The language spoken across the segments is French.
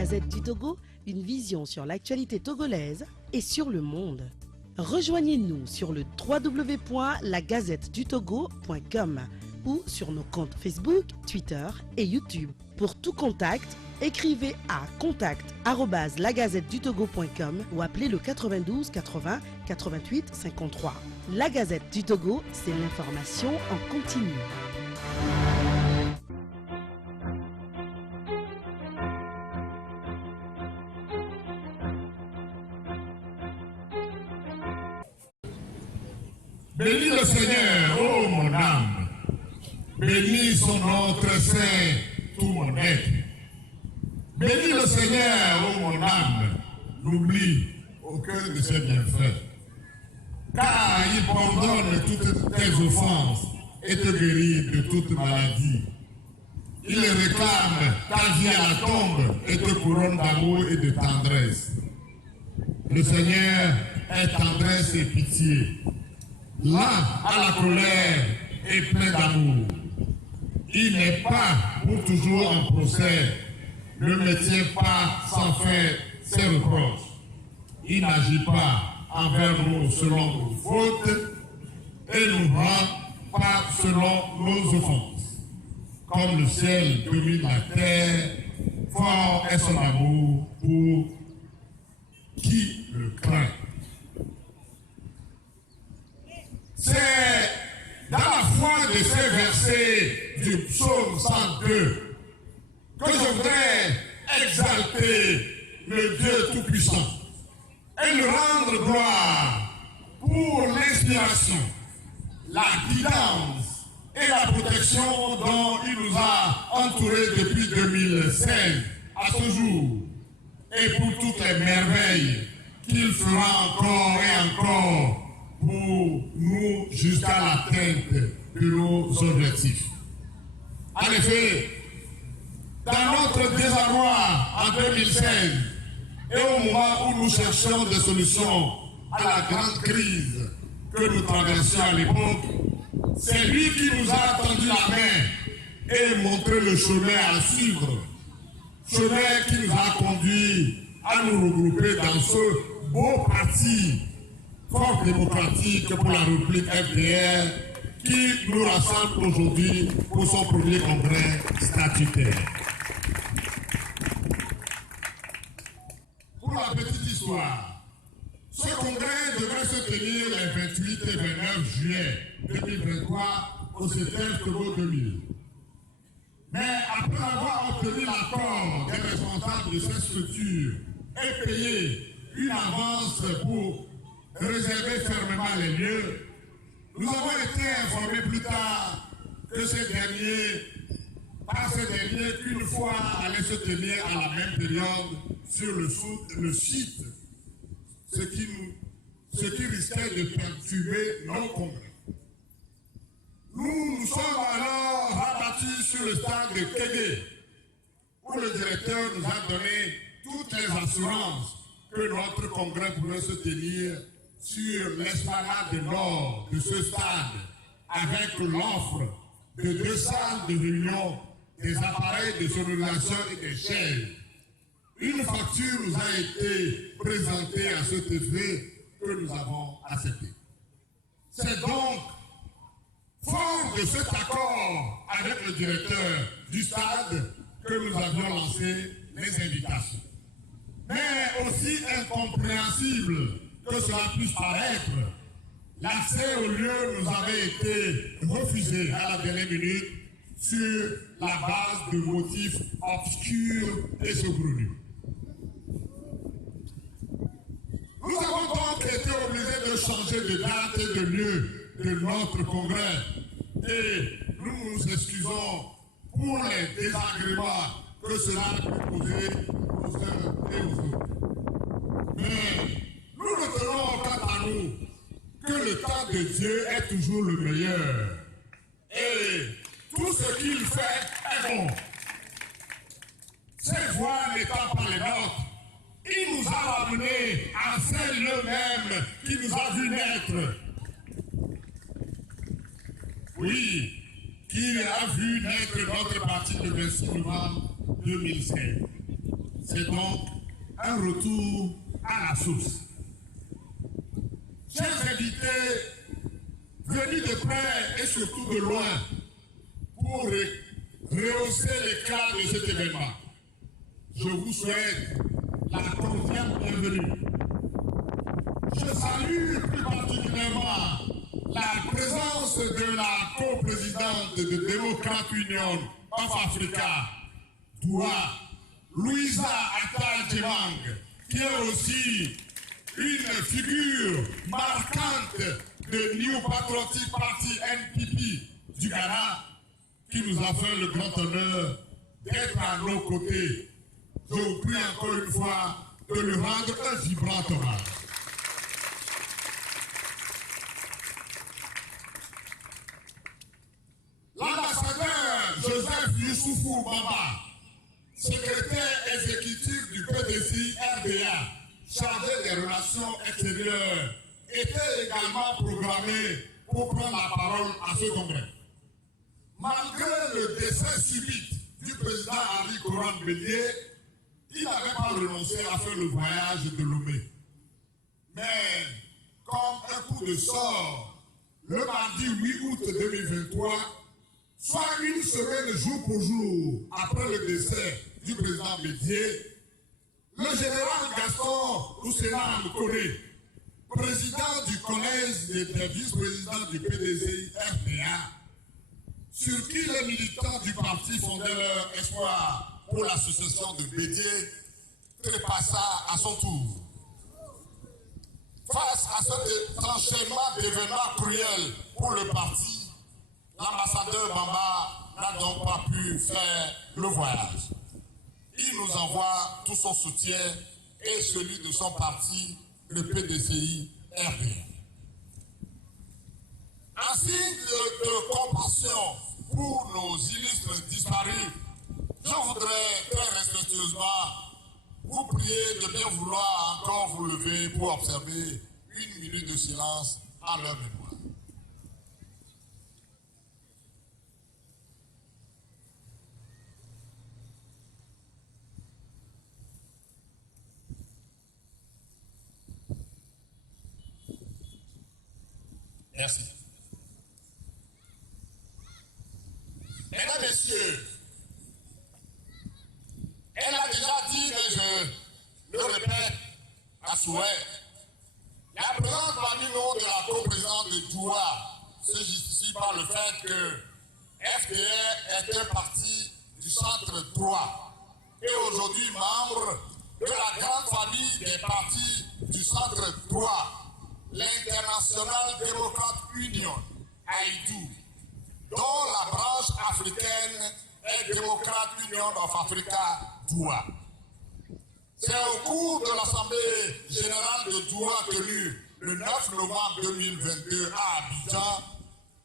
Gazette du Togo, une vision sur l'actualité togolaise et sur le monde. Rejoignez-nous sur le www.lagazettedutogo.com ou sur nos comptes Facebook, Twitter et YouTube. Pour tout contact, écrivez à contact@lagazettedutogo.com ou appelez le 92 80 88 53. La Gazette du Togo, c'est l'information en continu. Bénis le Seigneur, ô mon âme. Bénis son nom très saint, tout mon être. Bénis le Seigneur, ô mon âme. N'oublie aucun de ses bienfaits. Car il pardonne toutes tes offenses et te guérit de toute maladie. Il réclame ta vie à la tombe et te couronne d'amour et de tendresse. Le Seigneur est tendresse et pitié. Lent à la colère et plein d'amour. Il n'est pas pour toujours en procès, ne me tient pas sans faire ses reproches. Il n'agit pas envers nous selon nos fautes et nous rend pas selon nos offenses. Comme le ciel domine la terre, fort est son amour pour qui le craint. C'est dans la foi de ces versets du psaume 102 que je voudrais exalter le Dieu Tout-Puissant et lui rendre gloire pour l'inspiration, la guidance et la protection dont il nous a entourés depuis 2016 à ce jour et pour toutes les merveilles qu'il fera encore et encore pour nous jusqu'à l'atteinte de nos objectifs. En effet, dans notre désarroi en 2016 et au moment où nous cherchions des solutions à la grande crise que nous traversions à l'époque, c'est lui qui nous a tendu la main et montré le chemin à suivre, chemin qui nous a conduit à nous regrouper dans ce beau parti Force démocratique pour la République FDR qui nous rassemble aujourd'hui pour son premier congrès statutaire. Pour la petite histoire, ce congrès devrait se tenir les 28 et 29 juillet 2023 au CTF Togo 2000. Mais après avoir obtenu l'accord des responsables de cette structure et payé une avance pour réserver fermement les lieux, nous avons été informés plus tard que ces derniers qu'une fois allaient se tenir à la même période sur le site, ce qui risquait de perturber nos congrès. Nous sommes alors rabattus sur le stade de Kégué, où le directeur nous a donné toutes les assurances que notre congrès pourrait se tenir sur l'esplanade nord de ce stade, avec l'offre de 2 salles de réunion, des appareils de sonorisation et des chaises. Une facture nous a été présentée à cet effet que nous avons accepté. C'est donc fort de cet accord avec le directeur du stade que nous avions lancé les invitations. Mais aussi incompréhensible que cela puisse paraître, l'accès au lieu nous avait été refusé à la dernière minute sur la base de motifs obscurs et saugrenus. Nous avons donc été obligés de changer de date et de lieu de notre congrès et nous nous excusons pour les désagréments que cela peut poser aux uns et aux autres. Mais nous retenons quant à nous que le temps de Dieu est toujours le meilleur. Et tout ce qu'il fait est bon. Ces voies n'étant pas les nôtres, il nous a ramenés à celle-même qui nous a vu naître. Oui, qui a vu naître notre parti le 26 novembre 2016. C'est donc un retour à la source. Chers invités, venus de près et surtout de loin pour rehausser l'éclat de cet événement, je vous souhaite la cordiale bienvenue. Je salue plus particulièrement la présence de la coprésidente de Democratic Union of Africa, Doua, Louisa Atta-Djemang, qui est aussi une figure marquante de New Patriotic Party NPP du Ghana, qui nous a fait le grand honneur d'être à nos côtés. Je vous prie encore une fois de lui rendre un vibrant hommage. L'ambassadeur Joseph Youssoufou Bamba, secrétaire exécutif du PDCI RDA, chargé des relations extérieures, était également programmé pour prendre la parole à ce congrès. Malgré le décès subit du président Henri Konan Bédié, il n'avait pas renoncé à faire le voyage de Lomé. Mais, comme un coup de sort, le mardi 8 août 2023, soit une semaine jour pour jour après le décès du président Bédié, le général Gaston Oussenan Kone, président du collège des vice-présidents du PDCI RDA, sur qui les militants du parti fondaient leur espoir pour la succession de Bédié, trépassa à son tour. Face à cet enchaînement d'événements cruels pour le parti, l'ambassadeur Bamba n'a donc pas pu faire le voyage. Il nous envoie tout son soutien et celui de son parti, le PDCI RDA. En signe de compassion pour nos illustres disparus, je voudrais très respectueusement vous prier de bien vouloir encore vous lever pour observer une minute de silence à leur mémoire. Merci. Mesdames, Messieurs, elle a déjà dit, mais je le répète à souhait, la présence parmi nous de la coprésidente de Doua se justifie par le fait que FDR est un parti du centre droit et aujourd'hui membre de la grande famille des partis du centre droit, l'International Democratic Union, AIDU, dont la branche africaine est Democratic Union of Africa, Doua. C'est au cours de l'Assemblée générale de Doua tenue le 9 novembre 2022 à Abidjan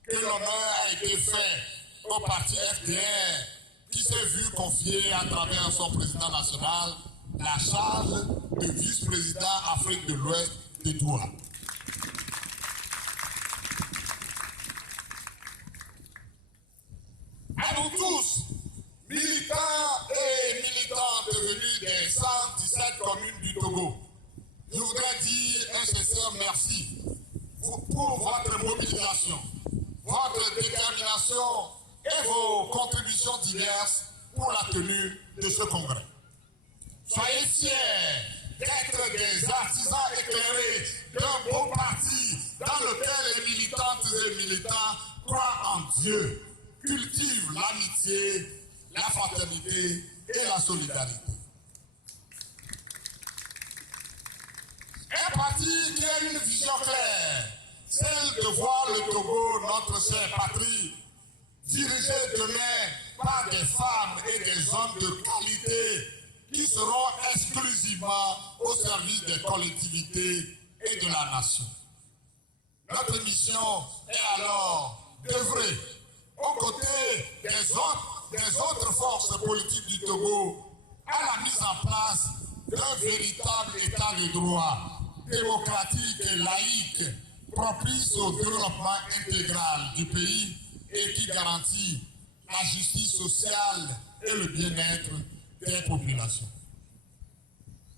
que l'honneur a été fait au parti FDR qui s'est vu confier à travers son président national la charge de vice-président Afrique de l'Ouest de Doua. À nous tous, militants et militantes devenus des 117 communes du Togo, je voudrais dire un sincère merci pour votre mobilisation, votre détermination et vos contributions diverses pour la tenue de ce congrès. Soyez fiers d'être des artisans éclairés d'un beau parti dans lequel les militantes et militants croient en Dieu, cultivent l'amitié, la fraternité et la solidarité. Un parti qui a une vision claire, celle de voir le Togo, notre chère patrie, dirigé demain par des femmes et des hommes de qualité qui seront exclusivement au service des collectivités et de la nation. Notre mission est alors d'œuvrer aux côtés des autres forces politiques du Togo à la mise en place d'un véritable état de droit démocratique et laïque propice au développement intégral du pays et qui garantit la justice sociale et le bien-être des populations.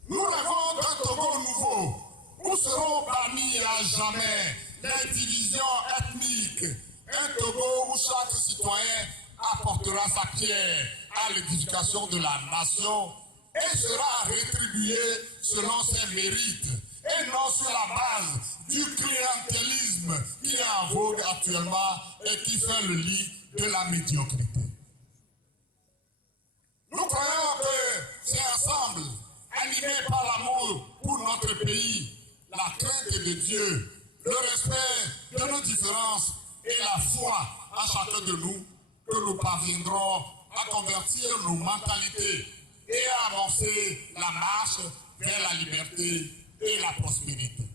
Nous rêvons d'un Togo nouveau, où seront bannis à jamais les divisions ethniques. Un Togo où chaque citoyen apportera sa pierre à l'édification de la nation et sera rétribué selon ses mérites et non sur la base du clientélisme qui est en vogue actuellement et qui fait le lit de la médiocrité. Nous croyons que c'est ensemble, animés par l'amour pour notre pays, la crainte de Dieu, le respect de nos différences et la foi en chacun de nous, que nous parviendrons à convertir nos mentalités et à avancer la marche vers la liberté et la prospérité.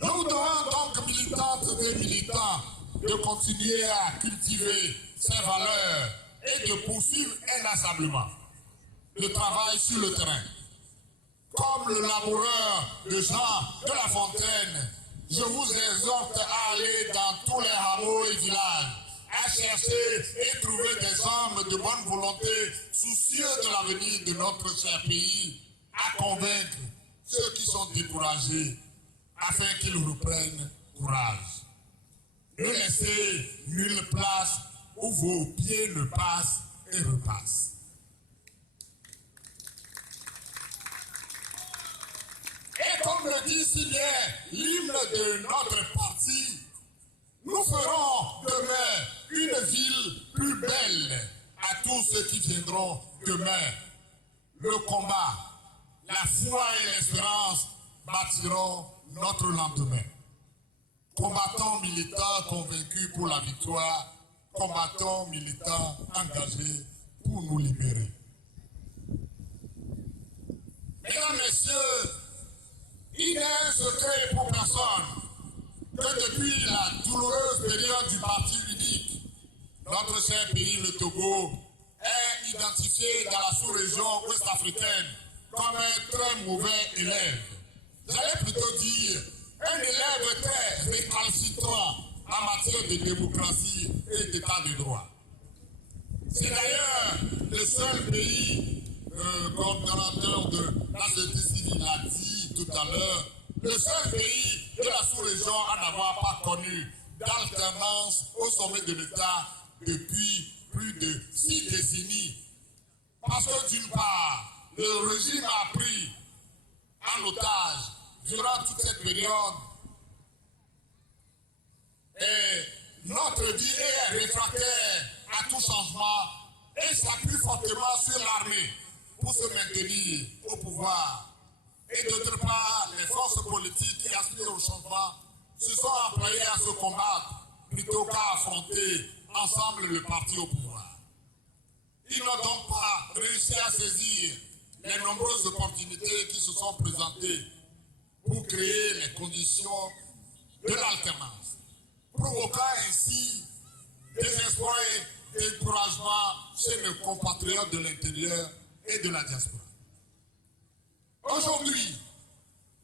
Nous devons donc, militantes et militants, de continuer à cultiver ces valeurs et de poursuivre inlassablement le travail sur le terrain. Comme le laboureur de Jean de La Fontaine, je vous exhorte à aller dans tous les hameaux et villages, à chercher et trouver des hommes de bonne volonté, soucieux de l'avenir de notre cher pays, à convaincre ceux qui sont découragés, afin qu'ils reprennent courage. Ne laissez nulle place où vos pieds ne passent et repassent. Et comme le dit si bien l'hymne de notre parti, nous ferons demain une ville plus belle à tous ceux qui viendront demain. Le combat, la foi et l'espérance bâtiront notre lendemain. Combattants militants convaincus pour la victoire, combattants militants engagés pour nous libérer. Mesdames, Messieurs, il n'est un secret pour personne que depuis la douloureuse période du parti unique, notre cher pays, le Togo, est identifié dans la sous-région ouest-africaine comme un très mauvais élève. J'allais plutôt dire un élève très récalcitrant en matière de démocratie et d'état de droit. C'est d'ailleurs le seul pays, coordonnateur de la société civile l'a dit tout à l'heure, le seul pays de la sous-région à n'avoir pas connu d'alternance au sommet de l'État depuis plus de 6 décennies. Parce que d'une part, le régime a pris en otage durant toute cette période et notre vie est réfractaire à tout changement et s'appuie fortement sur l'armée pour se maintenir au pouvoir. Et d'autre part, les forces politiques qui aspirent au changement se sont employées à se combattre plutôt qu'à affronter ensemble le parti au pouvoir. Ils n'ont donc pas réussi à saisir les nombreuses opportunités qui se sont présentées pour créer les conditions de l'alternance, provoquant ainsi désespoir et découragement chez nos compatriotes de l'intérieur et de la diaspora. Aujourd'hui,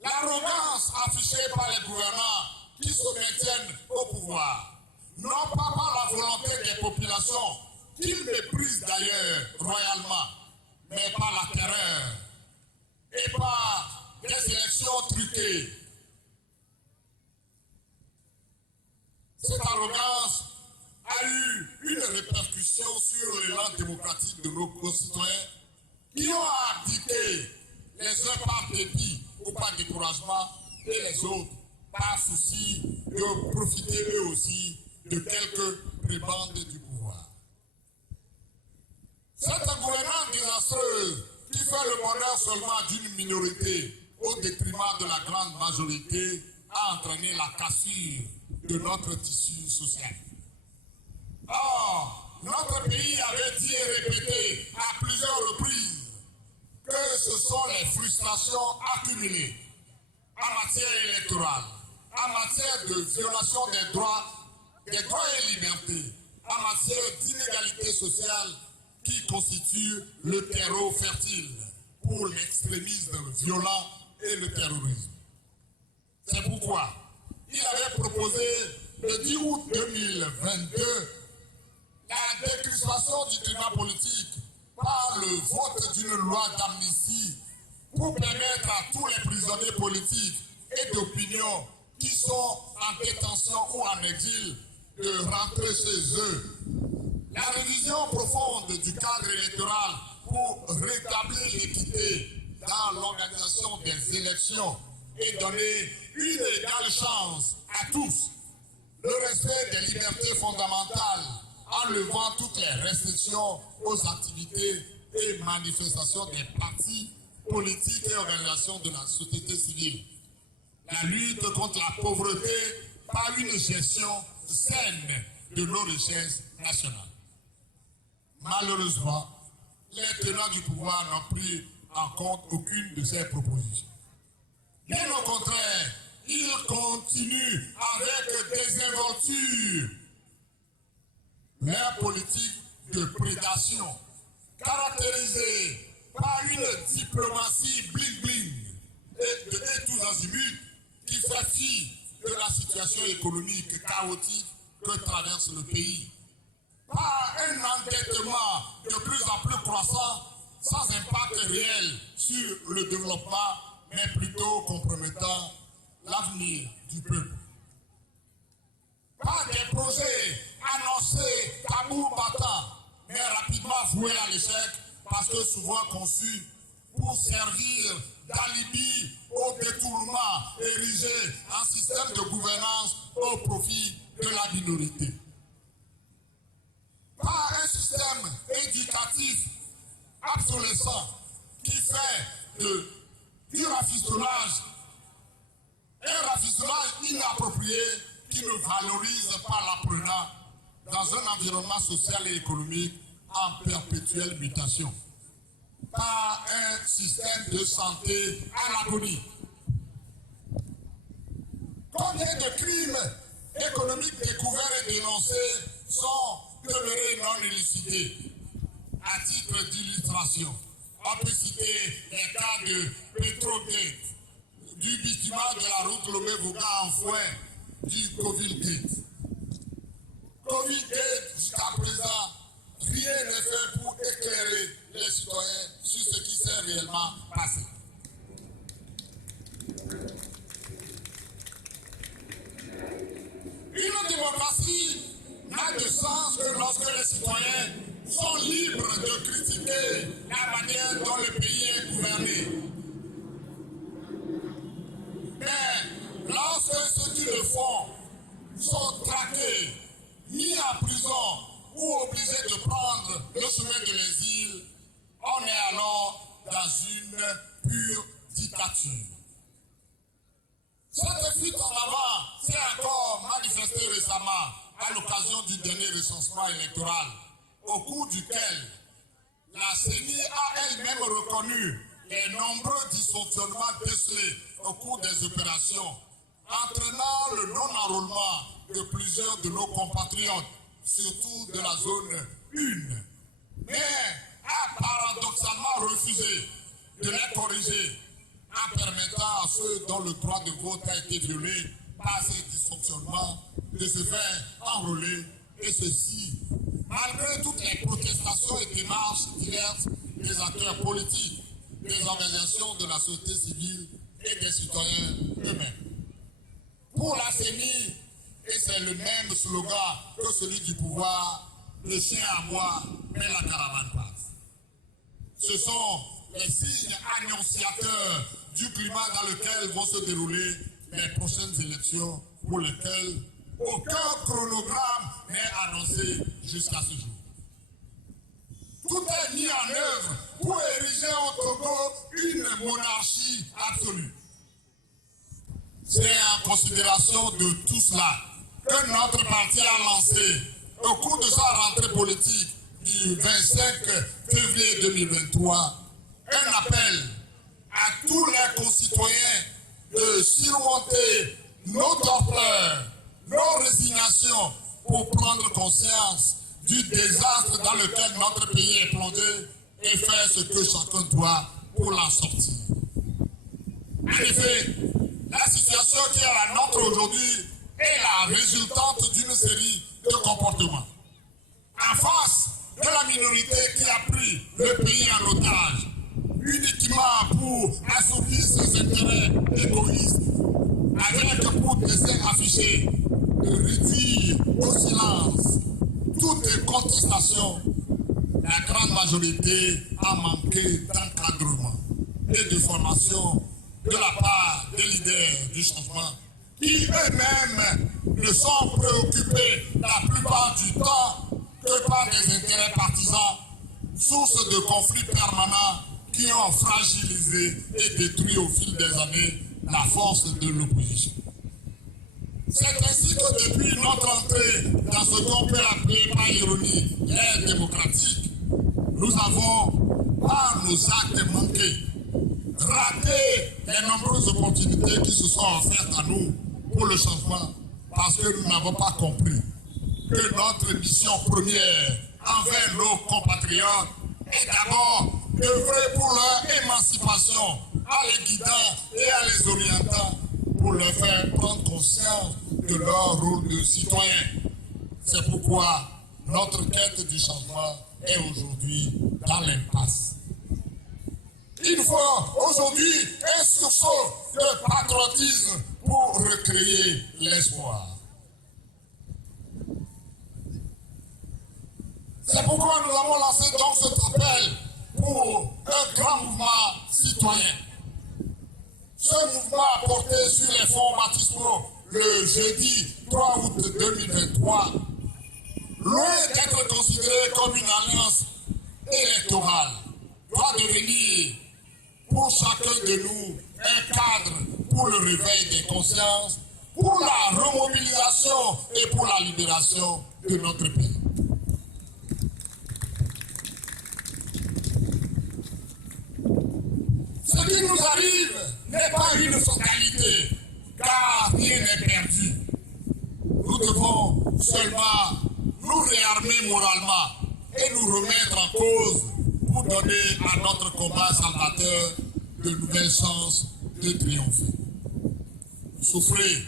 l'arrogance affichée par les gouvernants qui se maintiennent au pouvoir, non pas par la volonté des populations, qu'ils méprisent d'ailleurs royalement, mais par la terreur et par des élections truquées. Cette arrogance a eu une répercussion sur l'élan démocratique de nos concitoyens qui ont abdiqué, les uns par dépit ou par découragement, et les autres par souci de profiter eux aussi de quelques prébendes du pouvoir. Cette gouvernance désastreuse qui fait le bonheur seulement d'une minorité au détriment de la grande majorité a entraîné la cassure de notre tissu social. Or, notre pays avait dit et répété à plusieurs reprises que ce sont les frustrations accumulées en matière électorale, en matière de violation des droits et libertés, en matière d'inégalité sociale qui constituent le terreau fertile pour l'extrémisme violent et le terrorisme. C'est pourquoi il avait proposé le 10 août 2022 la décrispation du climat politique par le vote d'une loi d'amnistie pour permettre à tous les prisonniers politiques et d'opinion qui sont en détention ou en exil de rentrer chez eux. La révision profonde du cadre électoral pour rétablir l'équité dans l'organisation des élections et donner une égale chance à tous. Le respect des libertés fondamentales en levant toutes les restrictions aux activités et manifestations des partis politiques et organisations de la société civile. La lutte contre la pauvreté par une gestion saine de nos richesses nationales. Malheureusement, les tenants du pouvoir n'ont pris en compte aucune de ces propositions. Bien au contraire, ils continuent avec désinvolture leur politique de prédation, caractérisée par une diplomatie bling-bling et tous azimuts qui fait fi de la situation économique chaotique que traverse le pays, par un endettement de plus en plus croissant, sans impact réel sur le développement, mais plutôt compromettant l'avenir du peuple. Par des projets annoncés tambour battant, mais rapidement voués à l'échec parce que souvent conçus pour servir d'alibi au détournement érigé en système de gouvernance au profit de la minorité. Par un système éducatif obsolescent qui fait du rafistolage un rafistolage inapproprié qui ne valorise pas l'apprenant dans un environnement social et économique en perpétuelle mutation. Par un système de santé à l'agonie. Combien de crimes économiques découverts et dénoncés sont demeurés non élucidés? À titre d'illustration, on peut citer les cas de Petrogate, du bâtiment de la route Lomé-Vouga en Fouet, du Covid-Gate. Covid-Gate, jusqu'à présent, rien n'est fait pour éclairer les citoyens sur ce qui s'est réellement passé. Une démocratie n'a de sens que lorsque les citoyens sont libres de critiquer la manière dont le pays est gouverné. Mais lorsque ceux qui le font sont traqués, mis en prison ou obligés de prendre le chemin de l'exil, on est alors dans une pure dictature. Cette fuite en avant s'est encore manifestée récemment à l'occasion du dernier recensement électoral, au cours duquel la CENI a elle-même reconnu les nombreux dysfonctionnements décelés au cours des opérations, entraînant le non-enrôlement de plusieurs de nos compatriotes, surtout de la zone 1, mais a paradoxalement refusé de les corriger en permettant à ceux dont le droit de vote a été violé par ces dysfonctionnements de se faire enrôler, et ceci malgré toutes les protestations et démarches diverses des acteurs politiques, des organisations de la société civile et des citoyens eux-mêmes. Pour la CENI, et c'est le même slogan que celui du pouvoir, le chien à bois, mais la caravane passe. Ce sont les signes annonciateurs du climat dans lequel vont se dérouler les prochaines élections pour lesquelles aucun chronogramme n'est annoncé jusqu'à ce jour. Tout est mis en œuvre pour ériger au Togo une monarchie absolue. C'est en considération de tout cela que notre parti a lancé, au cours de sa rentrée politique du 25 février 2023, un appel à tous les concitoyens de surmonter nos torpeurs, nos résignations pour prendre conscience du désastre dans lequel notre pays est plongé et faire ce que chacun doit pour l'en sortir. En effet, la situation qui est la nôtre aujourd'hui est la résultante d'une série de comportements. En face de la minorité qui a pris le pays en otage, uniquement pour assouvir ses intérêts égoïstes, avec pour dessein affiché de réduire au silence toute contestation, la grande majorité a manqué d'encadrement et de formation de la part des leaders du changement qui eux-mêmes ne sont préoccupés la plupart du temps que par des intérêts partisans, source de conflits permanents qui ont fragilisé et détruit au fil des années la force de l'opposition. C'est ainsi que depuis notre entrée dans ce qu'on peut appeler par ironie l'ère démocratique, nous avons, par nos actes manqués, raté les nombreuses opportunités qui se sont offertes à nous pour le changement, parce que nous n'avons pas compris que notre mission première envers nos compatriotes est d'abord d'œuvrer pour leur émancipation en les guidant et en les orientant pour leur faire prendre conscience de leur rôle de citoyen. C'est pourquoi notre quête du changement est aujourd'hui dans l'impasse. Il faut aujourd'hui un sursaut de patriotisme pour recréer l'espoir. C'est pourquoi nous avons lancé donc cet appel pour un grand mouvement citoyen. Ce mouvement a porté sur les fonds baptismaux le jeudi 3 août 2023, loin d'être considéré comme une alliance électorale, doit devenir pour chacun de nous un cadre pour le réveil des consciences, pour la remobilisation et pour la libération de notre pays. Ce qui nous arrive n'est pas une fatalité, car rien n'est perdu. Nous devons seulement nous réarmer moralement et nous remettre en cause pour donner à notre combat salvateur de nouvelles chances de triompher. Souffrez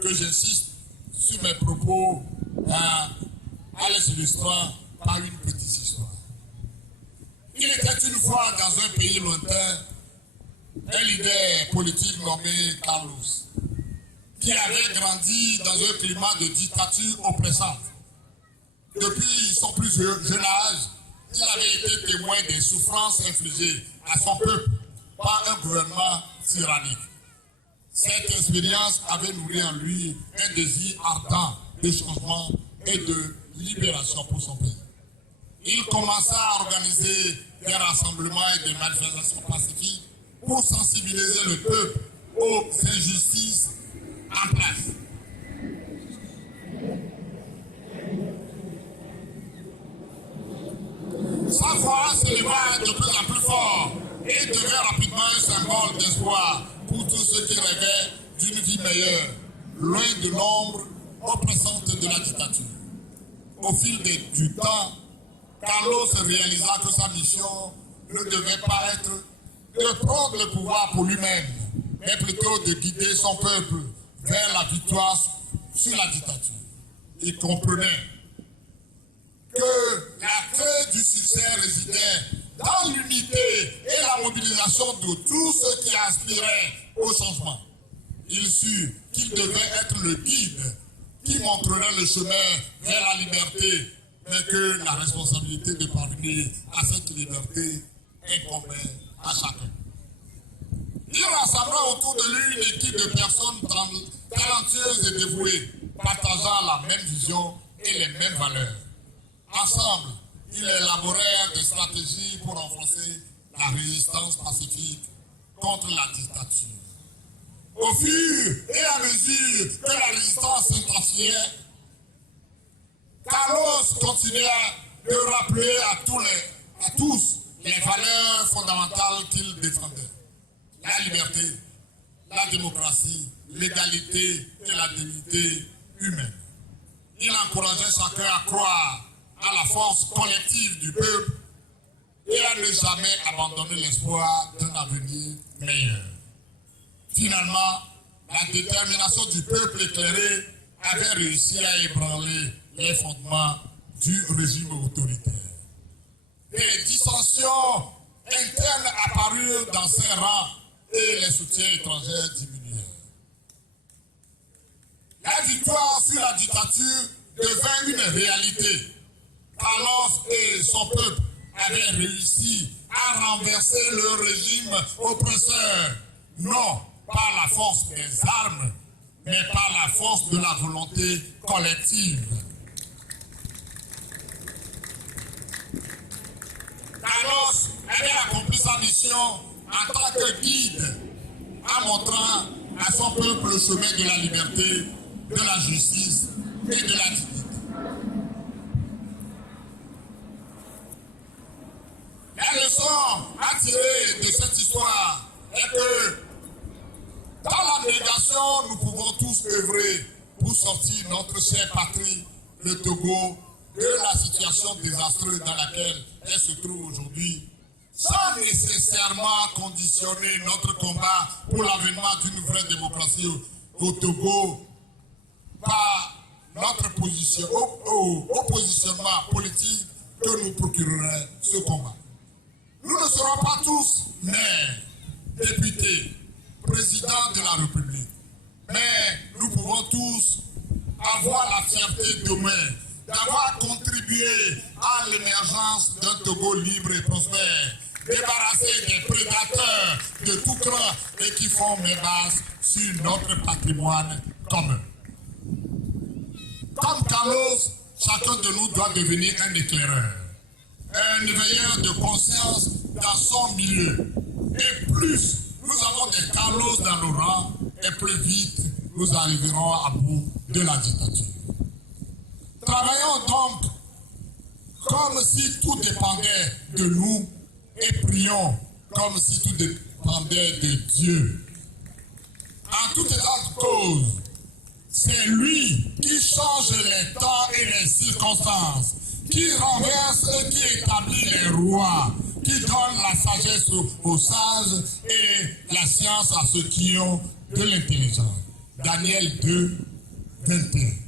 que j'insiste sur mes propos en les illustrant par une petite histoire. Il était une fois dans un pays lointain un leader politique nommé Carlos, qui avait grandi dans un climat de dictature oppressante. Depuis son plus jeune âge, il avait été témoin des souffrances infligées à son peuple par un gouvernement tyrannique. Cette expérience avait nourri en lui un désir ardent de changement et de libération pour son pays. Il commença à organiser des rassemblements et des manifestations pacifiques pour sensibiliser le peuple aux injustices en place. Sa voix s'éleva de plus en plus fort et devint rapidement un symbole d'espoir pour tous ceux qui rêvaient d'une vie meilleure, loin de l'ombre oppressante de la dictature. Au fil du temps, Carlos réalisa que sa mission ne devait pas être de prendre le pouvoir pour lui-même, mais plutôt de guider son peuple vers la victoire sur la dictature. Il comprenait que la clé du succès résidait dans l'unité et la mobilisation de tous ceux qui aspiraient au changement. Il sut qu'il devait être le guide qui montrerait le chemin vers la liberté, mais que la responsabilité de parvenir à cette liberté incombait à chacun. Il rassembla autour de lui une équipe de personnes talentueuses et dévouées, partageant la même vision et les mêmes valeurs. Ensemble, ils élaborèrent des stratégies pour renforcer la résistance pacifique contre la dictature. Au fur et à mesure que la résistance s'intensifiait, Carlos continua de rappeler à tous les valeurs fondamentales qu'il défendait. La liberté, la démocratie, l'égalité et la dignité humaine. Il encourageait chacun à croire à la force collective du peuple et à ne jamais abandonner l'espoir d'un avenir meilleur. Finalement, la détermination du peuple éclairé avait réussi à ébranler les fondements du régime autoritaire. Des dissensions internes apparaissaient apparurent dans ses rangs et les soutiens étrangers diminuèrent. La victoire sur la dictature devint une réalité. Carlos et son peuple avaient réussi à renverser le régime oppresseur, non par la force des armes, mais par la force de la volonté collective. Carlos avait accompli sa mission en tant que guide, en montrant à son peuple le chemin de la liberté, de la justice et de la dignité. La leçon à tirer de cette histoire est que dans l'abnégation, nous pouvons tous œuvrer pour sortir notre chère patrie, le Togo, de la situation désastreuse dans laquelle elle se trouve aujourd'hui, sans nécessairement conditionner notre combat pour l'avènement d'une vraie démocratie au Togo par notre positionnement politique que nous procurerait ce combat. Nous ne serons pas tous maires, députés, présidents de la République, mais nous pouvons tous avoir la fierté demain d'avoir contribué à l'émergence d'un Togo libre et prospère, débarrassé des prédateurs de tout cran et qui font mes bases sur notre patrimoine commun. Comme Carlos, chacun de nous doit devenir un éclaireur, un éveilleur de conscience dans son milieu. Et plus nous avons des Carlos dans nos rangs, et plus vite nous arriverons à bout de la dictature. Travaillons donc comme si tout dépendait de nous et prions comme si tout dépendait de Dieu. En tout état de cause, c'est lui qui change les temps et les circonstances, qui renverse et qui établit les rois, qui donne la sagesse aux sages et la science à ceux qui ont de l'intelligence. Daniel 2, 21.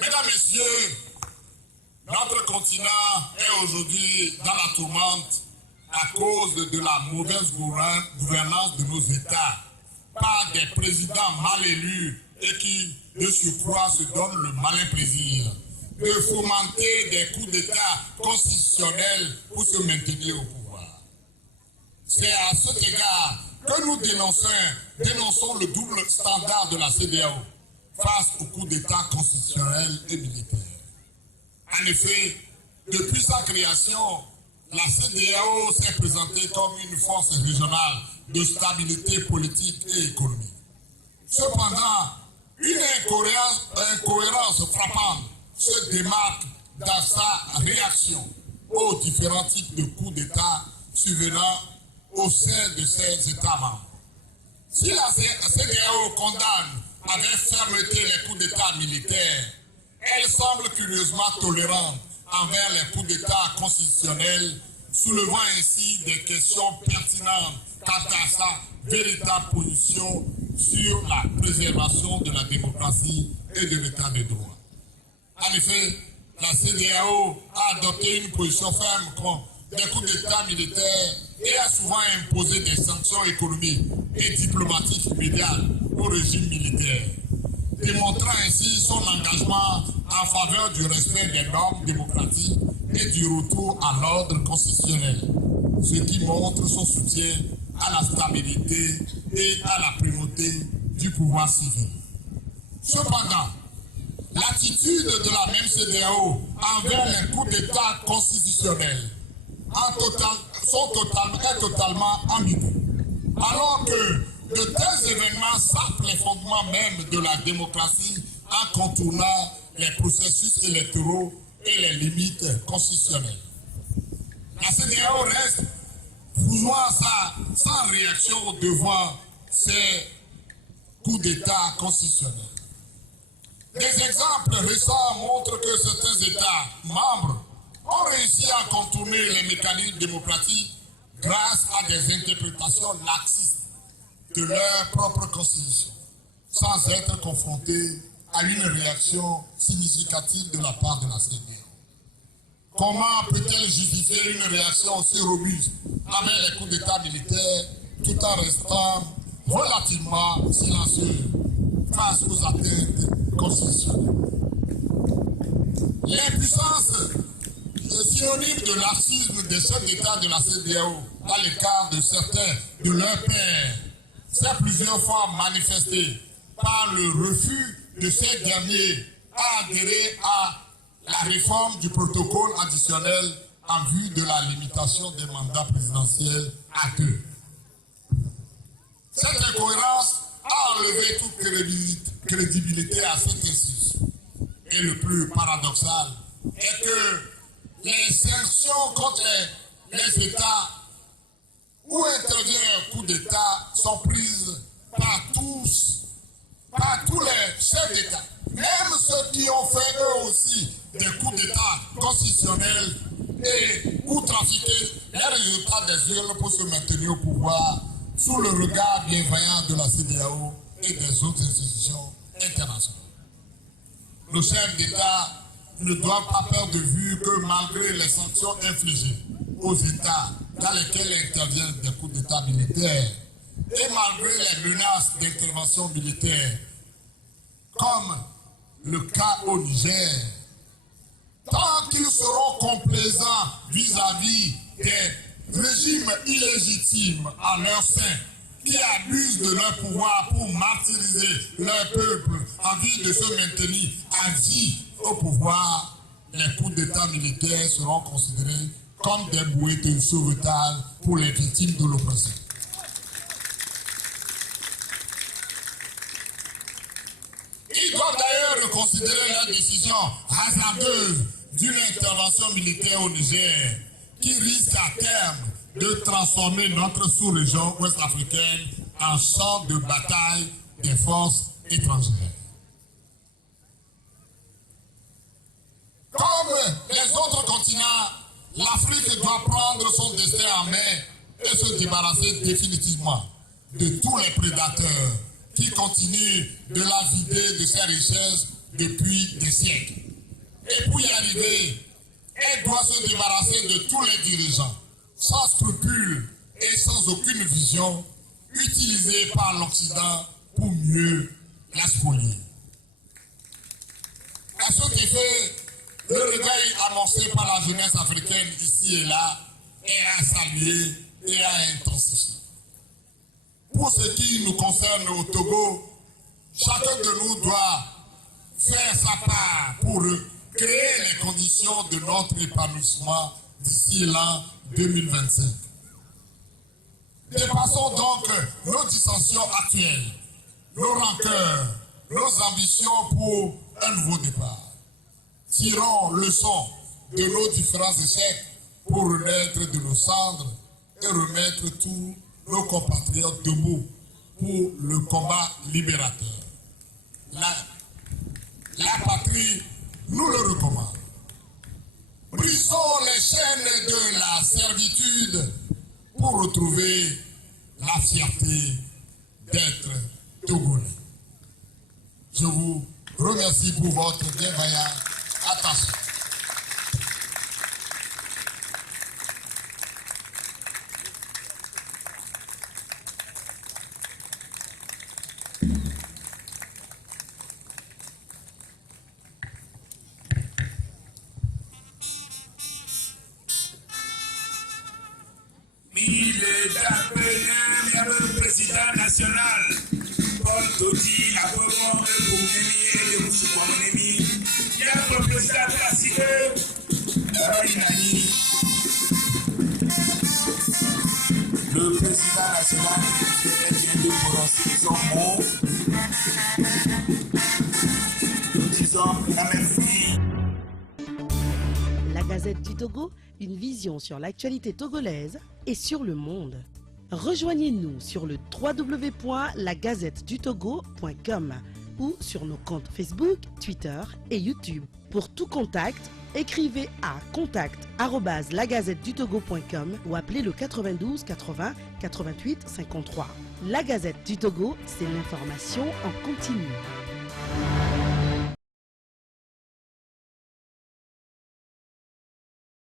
Mesdames, Messieurs, notre continent est aujourd'hui dans la tourmente à cause de la mauvaise gouvernance de nos États par des présidents mal élus et qui, de surcroît, se donnent le malin plaisir de fomenter des coups d'État constitutionnels pour se maintenir au pouvoir. C'est à cet égard que nous dénonçons le double standard de la CEDEAO face aux coups d'État constitutionnels et militaires. En effet, depuis sa création, la CEDEAO s'est présentée comme une force régionale de stabilité politique et économique. Cependant, une incohérence frappante se démarque dans sa réaction aux différents types de coups d'État survenant au sein de ses États membres. Si la CEDEAO condamne avec fermeté les coups d'État militaires, elle semble curieusement tolérante envers les coups d'État constitutionnels, soulevant ainsi des questions pertinentes quant à sa véritable position sur la préservation de la démocratie et de l'état de droit. En effet, la CEDEAO a adopté une position ferme contre des coups d'État militaires et a souvent imposé des sanctions économiques et diplomatiques immédiates au régime militaire, démontrant ainsi son engagement en faveur du respect des normes démocratiques et du retour à l'ordre constitutionnel, ce qui montre son soutien à la stabilité et à la primauté du pouvoir civil. Cependant, l'attitude de la même CEDEAO envers les coups d'État constitutionnels est totalement ambiguë. Alors que de tels événements sapent les fondements même de la démocratie en contournant les processus électoraux et les limites constitutionnelles. La CEDEAO reste sans réaction devant ces coups d'État constitutionnels. Des exemples récents montrent que certains États membres ont réussi à contourner les mécanismes démocratiques grâce à des interprétations laxistes de leur propre constitution, sans être confrontés à une réaction significative de la part de la CEDEAO. Comment peut-elle justifier une réaction aussi robuste avec les coups d'État militaires tout en restant relativement silencieux face aux atteintes constitutionnelles? L'impuissance synonyme de laxisme des chefs d'État de la CEDEAO à l'écart de certains de leurs pairs s'est plusieurs fois manifestée par le refus de ces derniers à adhérer à la réforme du protocole additionnel en vue de la limitation des mandats présidentiels à 2. Cette incohérence a enlevé toute crédibilité à cette institution. Et le plus paradoxal est que les sanctions contre les États où intervient un coup d'État sont prises par tous les chefs d'État, même ceux qui ont fait eux aussi des coups d'État constitutionnels et ou trafiqué les résultats des urnes pour se maintenir au pouvoir sous le regard bienveillant de la CEDEAO et des autres institutions internationales. Nos chefs d'État ne doivent pas perdre de vue que malgré les sanctions infligées aux États dans lesquels interviennent des coups d'État militaires et malgré les menaces d'intervention militaire, comme le cas au Niger, tant qu'ils seront complaisants vis-à-vis des régimes illégitimes en leur sein qui abusent de leur pouvoir pour martyriser leur peuple en vue de se maintenir à vie au pouvoir, les coups d'État militaires seront considérés comme des bouées de sauvetage pour les victimes de l'oppression. Ils doivent d'ailleurs reconsidérer la décision hasardeuse d'une intervention militaire au Niger qui risque à terme de transformer notre sous-région ouest-africaine en champ de bataille des forces étrangères. Comme les autres continents, l'Afrique doit prendre son destin en main et se débarrasser définitivement de tous les prédateurs qui continuent de la vider de ses richesses depuis des siècles. Et pour y arriver, elle doit se débarrasser de tous les dirigeants, sans scrupules et sans aucune vision, utilisés par l'Occident pour mieux la spolier. À cet effet, le réveil amorcé par la jeunesse africaine ici et là est à saluer et à intensifier. Pour ce qui nous concerne au Togo, chacun de nous doit faire sa part pour créer les conditions de notre épanouissement d'ici l'an 2025. Dépassons donc nos dissensions actuelles, nos rancœurs, nos ambitions pour un nouveau départ. Tirons leçon de nos différents échecs pour renaître de nos cendres et remettre tous nos compatriotes debout pour le combat libérateur. La patrie nous le recommande. Brisons les chaînes de la servitude pour retrouver la fierté d'être Togolais. Je vous remercie pour votre bienveillance. Attention. Il est appelé le président national. Paul Toti, Abogon, le Boumemi et le Moussoukonemi. Il y a le président Tasside, Roynani. Le président national vient de prononcer son mot. Nous disons la même fille. La Gazette du Togo, une vision sur l'actualité togolaise et sur le monde. Rejoignez-nous sur le www.lagazettedutogo.com ou sur nos comptes Facebook, Twitter et YouTube. Pour tout contact, écrivez à contact@lagazettedutogo.com ou appelez le 92 80 88 53. La Gazette du Togo, c'est l'information en continu.